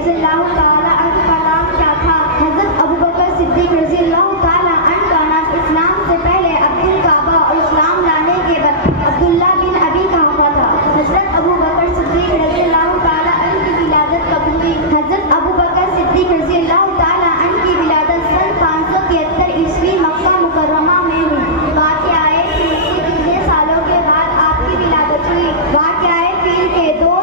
रज़ियल्लाहु ताला अन्हु का नाम क्या था? हज़रत अबू बकर सिद्दीक़ रज़ियल्लाहु ताला अन्हु का नाम इस्लाम से पहले अब्दुल काबा और इस्लाम लाने के बाद अब्दुल्ला बिन अबी काफा था। हज़रत अबू बकर सिद्दीक़ रज़ियल्लाहु ताला अन्हु की विलादत कब हुई? हज़रत अबू बकर सिद्दीक़ रज़ियल्लाहु ताला अन्हु की विलादत सन 573 ईस्वी मक्का मुकर्रमा में हुई। वाक़या है कि कितने सालों के बाद आपकी विलादत हुई? वाक़या है फिर के 2